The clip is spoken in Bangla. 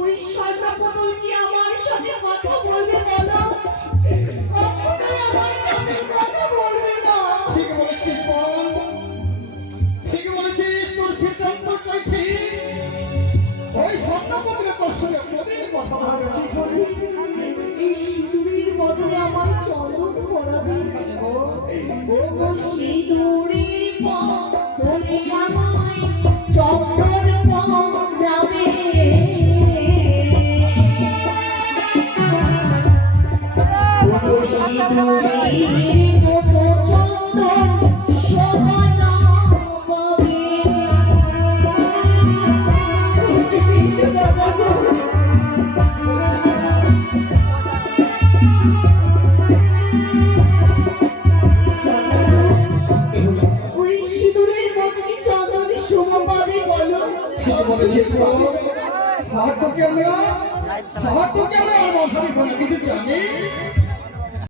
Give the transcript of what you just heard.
ওই স্বর্ণপদল কি আমার সাথে কথা বলবে বলো? কখনোই আমার সাথে কথা বলবে না। ঠিক বলেছিস বল, ঠিক বলেছিস, তোর সিদ্ধান্তটাই ঠিক। ওই স্বর্ণপদরে তোর সঙ্গে কোনদিন কথা বলবে না। এই সিঁদুরের বদলে আমার চন্দন পরাবে। ও গো সিঁদুরের বদলে আমায় চন্দন পরাবে। ও গো সিঁদুরের মতো চন্দন শোভনা পাবে। ওই সিঁদুরের বদলে চন্দনের শোভা পাবে বলো? ঠিক বলেছিস বল। হাত তোকে আমরা আর মশারি ফোনে কিন্তু জানিস